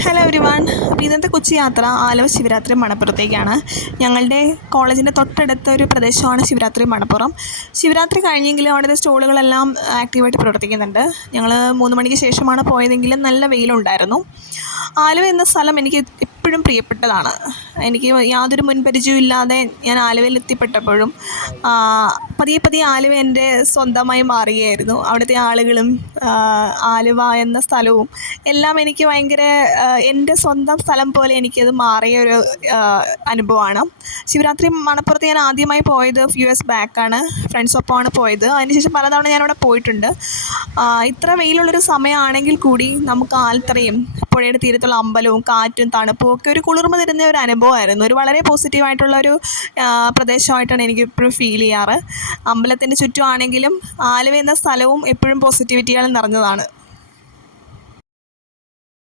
Hello everyone. അപ്പോൾ ഇന്നത്തെ കൊച്ചി യാത്ര ആലുവ ശിവരാത്രി മണപ്പുറത്തേക്കാണ്. ഞങ്ങളുടെ കോളേജിൻ്റെ തൊട്ടടുത്ത ഒരു പ്രദേശമാണ് ശിവരാത്രി മണപ്പുറം. ശിവരാത്രി കഴിഞ്ഞെങ്കിലും അവിടുത്തെ സ്റ്റോളുകളെല്ലാം ആക്റ്റീവായിട്ട് പ്രവർത്തിക്കുന്നുണ്ട്. ഞങ്ങൾ 3 മണിക്ക് ശേഷമാണ് പോയതെങ്കിലും നല്ല വെയിലുണ്ടായിരുന്നു. ആലുവ എന്ന സ്ഥലം എനിക്ക് എപ്പോഴും പ്രിയപ്പെട്ടതാണ്. എനിക്ക് യാതൊരു മുൻപരിചയവും ഇല്ലാതെ ഞാൻ ആലുവയിൽ എത്തിപ്പെട്ടപ്പോഴും പതിയെ ആലുവ എൻ്റെ സ്വന്തമായി മാറുകയായിരുന്നു. അവിടുത്തെ ആളുകളും ആലുവ എന്ന സ്ഥലവും എല്ലാം എനിക്ക് ഭയങ്കര എൻ്റെ സ്വന്തം സ്ഥലം പോലെ എനിക്കത് മാറിയൊരു അനുഭവമാണ്. ശിവരാത്രി മണപ്പുറത്ത് ഞാൻ ആദ്യമായി പോയത് ഫ്യൂ ഇയേഴ്സ് ബാക്കാണ്. ഫ്രണ്ട്സൊപ്പമാണ് പോയത്. അതിനുശേഷം പലതവണ ഞാനവിടെ പോയിട്ടുണ്ട്. ഇത്ര വെയിലുള്ളൊരു സമയമാണെങ്കിൽ കൂടി നമുക്ക് ആൽത്തറയും പുഴയുടെ തീരത്തുള്ള അമ്പലവും കാറ്റും തണുപ്പും ഒക്കെ ഒരു കുളിർമ തരുന്ന ഒരു അനുഭവമായിരുന്നു. ഒരു വളരെ പോസിറ്റീവായിട്ടുള്ളൊരു പ്രദേശമായിട്ടാണ് എനിക്കിപ്പോഴും ഫീൽ ചെയ്യാറ്. അമ്പലത്തിൻ്റെ ചുറ്റുമാണെങ്കിലും ആലുവ എന്ന സ്ഥലവും എപ്പോഴും പോസിറ്റിവിറ്റികൾ നിറഞ്ഞതാണ്.